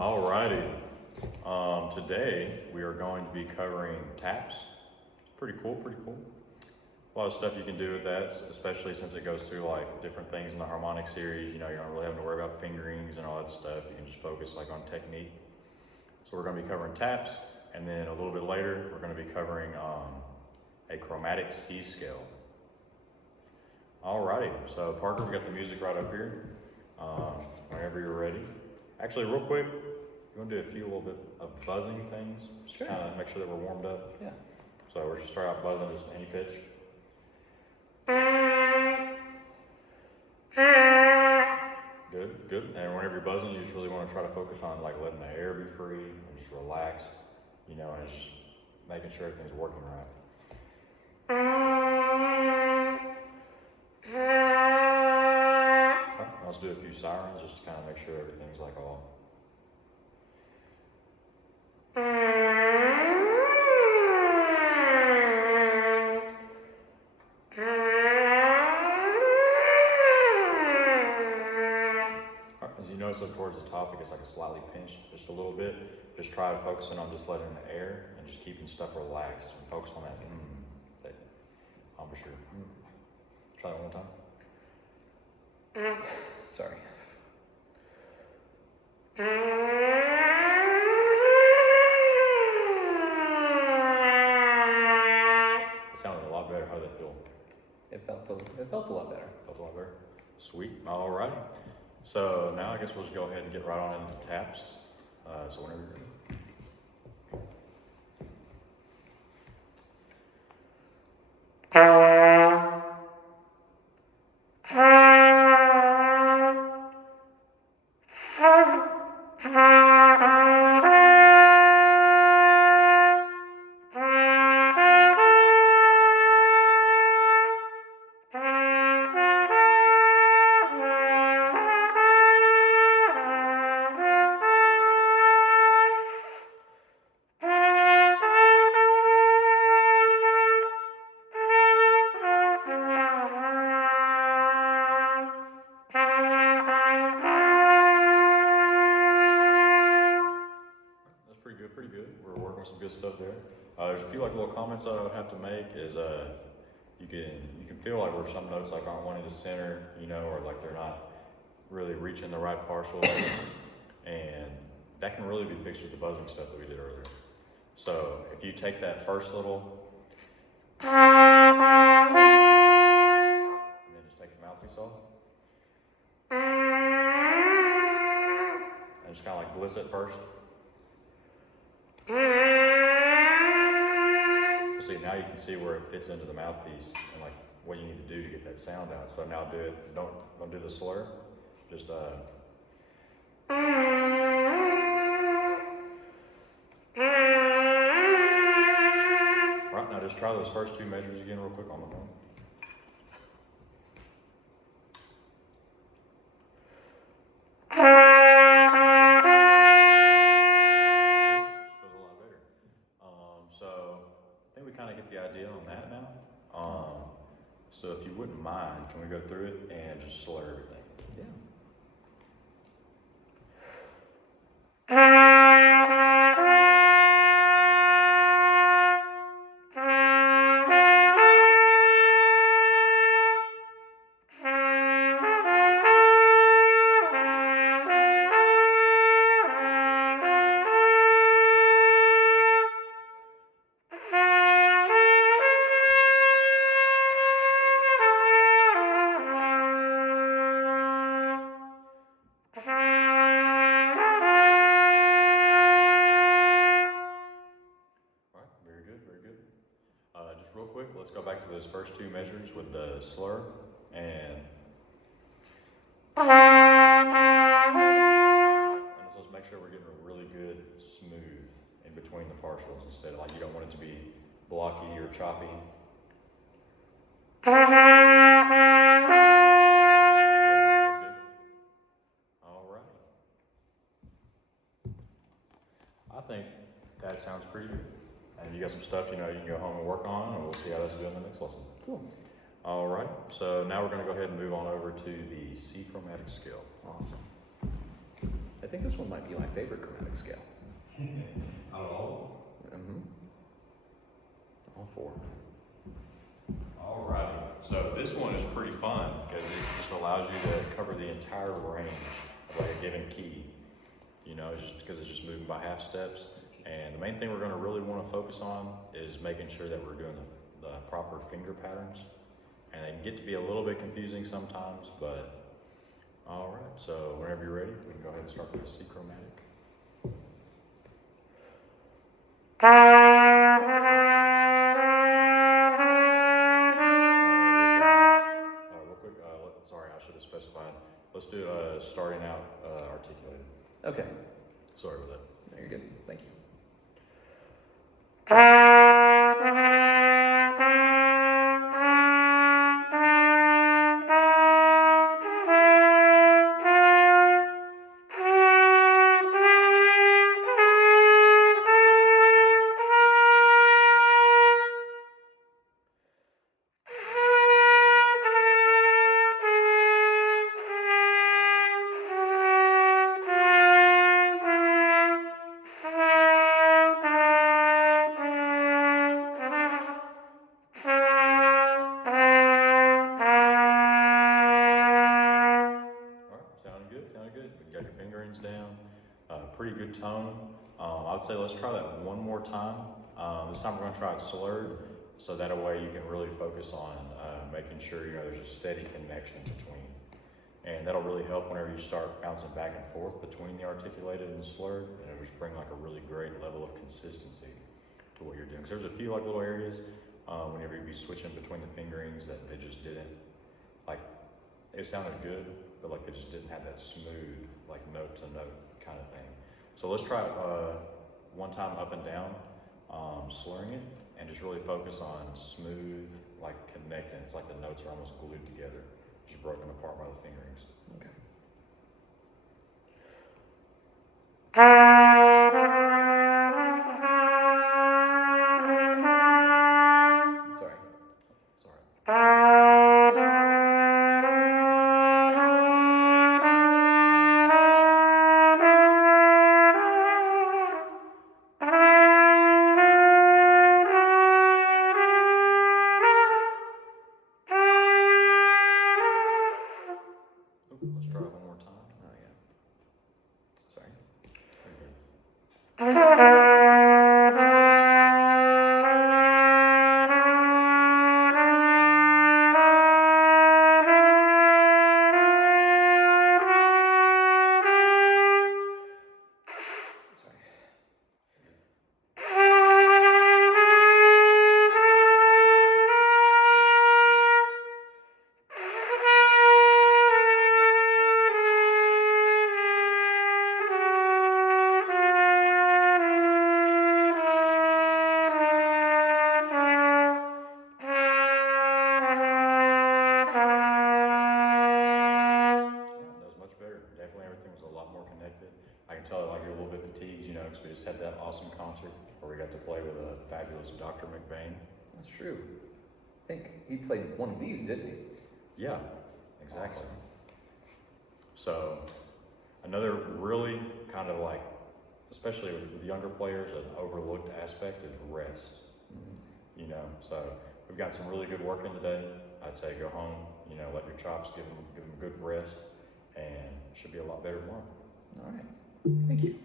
Alrighty. Today we are going to be covering taps. Pretty cool, pretty cool. A lot of stuff you can do with that, especially since it goes through like different things in the harmonic series. You know, you're not really having to worry about fingerings and all that stuff. You can just focus like on technique. So we're going to be covering taps, and then a little bit later we're going to be covering a chromatic C scale. Alrighty, so Parker, we got the music right up here. Whenever you're ready. Actually, real quick, you want to do a few little bit of buzzing things? Just Sure. kind of make sure that we're warmed up. Yeah. So we're just start out buzzing just any pitch. Good, good. And whenever you're buzzing, you just really want to try to focus on like letting the air be free and just relax, you know, and just making sure everything's working right. Let's do a few sirens just to kind of make sure everything's like all. As you notice up towards the top, it gets like a slightly pinched just a little bit. Just try to focus in on just letting in the air and just keeping stuff relaxed and focus on that embouchure. Try that one more time. Sorry. It sounded a lot better. How did that feel? It felt a lot better. Felt a lot better. Sweet. All right. So now I guess we'll just go ahead and get right on into the taps. So whenever you're ready. Pretty good. We're working with some good stuff there. There's a few like little comments that I would have to make is you can feel like where some notes like aren't wanting to center, you know, or like they're not really reaching the right partial, and that can really be fixed with the buzzing stuff that we did earlier. So if you take that first little and then just take the mouthpiece off and just kind of like bliss it first. See, now you can see where it fits into the mouthpiece and like what you need to do to get that sound out. So now do it. Don't do the slur. Just right now, just try those first two measures again real quick on the phone. The idea on that now. So if you wouldn't mind, can we go through it and just slur everything? Yeah. Just real quick, let's go back to those first two measures with the slur and let's just make sure we're getting a really good smooth in between the partials instead of like you don't want it to be blocky or choppy. All right. I think that sounds pretty good. And you got some stuff, you know, you can go home and work on, and we'll see how that's doing in the next lesson. Cool. All right, so now we're going to go ahead and move on over to the C chromatic scale. Awesome. think this one might be my favorite chromatic scale. Out of all? Mm-hmm. All four. All right. So this one is pretty fun because it just allows you to cover the entire range of like a given key. You know, just because it's just moving by half steps. And the main thing we're going to really want to focus on is making sure that we're doing the proper finger patterns. And they can get to be a little bit confusing sometimes, but all right. So whenever you're ready, we can go ahead and start with the C chromatic. Real quick, sorry, I should have specified. Let's do starting out articulated. Okay. Sorry about that. No, you're good. Thank you. Sounded good. You got your fingerings down. Pretty good tone. I would say let's try that one more time. This time we're going to try it slurred, so that way you can really focus on making sure there's a steady connection between. And that'll really help whenever you start bouncing back and forth between the articulated and slurred, and it'll just bring like a really great level of consistency to what you're doing. Because there's a few like little areas whenever you'd be switching between the fingerings that they just didn't like. It sounded good, but like they just didn't have that smooth, like note to note kind of thing. So let's try it one time up and down, slurring it, and just really focus on smooth, like connecting. It's like the notes are almost glued together, just broken apart by the fingerings. Okay. Sorry. Sorry. Let's try it one more time. Oh yeah. Sorry. Very good. I can tell like you're a little bit fatigued, because we just had that awesome concert where we got to play with a fabulous Dr. McBain. That's true. I think he played one of these, didn't he? Yeah, exactly. Awesome. So another really kind of like, especially with younger players, an overlooked aspect is rest. Mm-hmm. So we've got some really good work in today. I'd say go home, let your chops give them good rest, and it should be a lot better tomorrow. All right. Thank you.